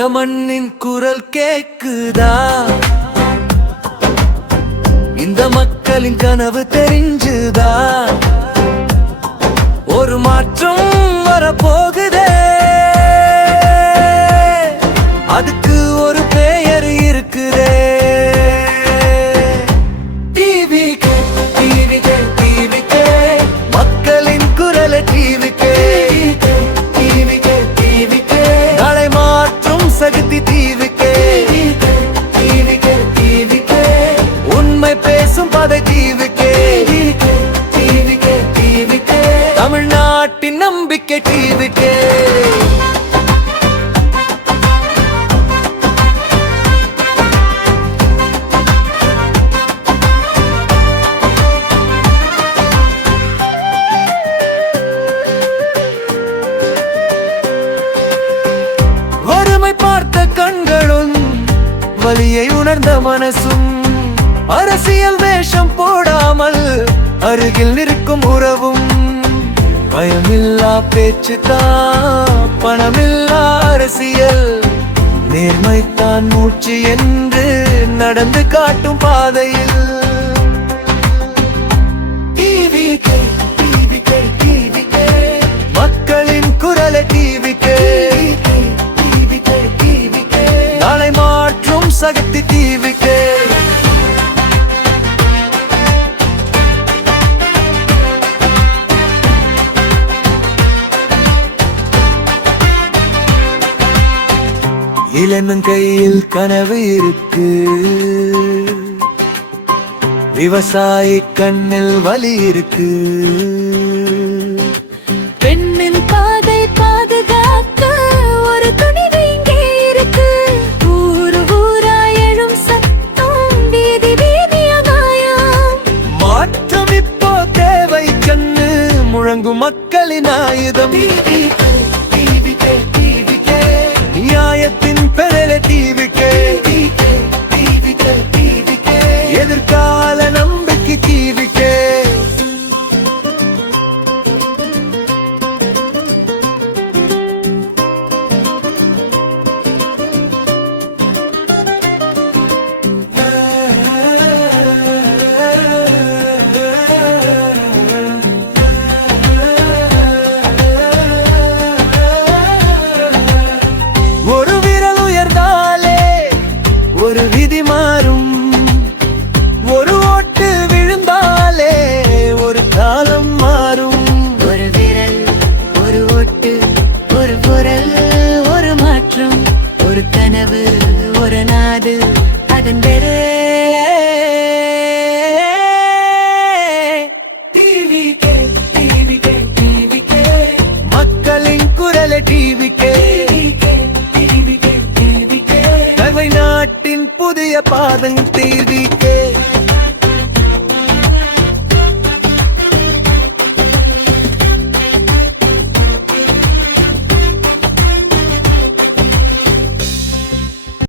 இந்த மண்ணின் குரல் கேக்குதா? இந்த மக்களின் கனவு தெரிஞ்சுதா? ஒரு மாற்றம் வரப்போகுதே, அதுக்கு ஒரு பெயர் இருக்குதே. டிவிகே டிவிகே டிவிகே, மக்களின் குரல் டிவிகே டிவிகே டிவிகே, நாளை மாற்றும் சக்தி டிவிகே டிவிகே டிவிகே, உண்மை பேசும் பதை டிவிகே டிவிகே டிவிகே, தமிழ்நாட்டின் நம்பிக்கை டிவிகே. பார்த்த கண்களும் வலியை உணர்ந்த மனசும், அரசியல் வேஷம் போடாமல் அருகில் நிற்கும் உறவும், பயமில்லா பேச்சு தான் பணமில்லா அரசியல், நேர்மைத்தான் மூச்சு என்று நடந்து காட்டும் பாதையில். டிவிகே டிவிகே டிவிகே, மக்களின் குரலை டிவிகே டிவிகே, நாளை மாற்றும் சக்தி டிவிகே. இளமன் கையில் கனவு இருக்கு, விவசாயி கண்ணில் வலி இருக்கு. பெண்ணின் பாதை பாதுகாக்க ஒரு துணிவு இங்கே இருக்கு. ஊரு ஊராய் எழும் சத்தம், வீதி வீதியாயம். மாற்றம் இப்போ தேவை, கண்ணு முழங்கும் மக்களின் ஆயுதம். நியாயத்தின் பெறல டிவிகே டிவிகே, எதிர்கால நம்பிக்கை டிவிகே. ஒரு விதி மாறும், ஒரு ஓட்டு விழுந்தாலே ஒரு காலம் மாறும். ஒரு விரல், ஒரு ஓட்டு, ஒரு குரல், ஒரு மாற்றம், ஒரு கனவு.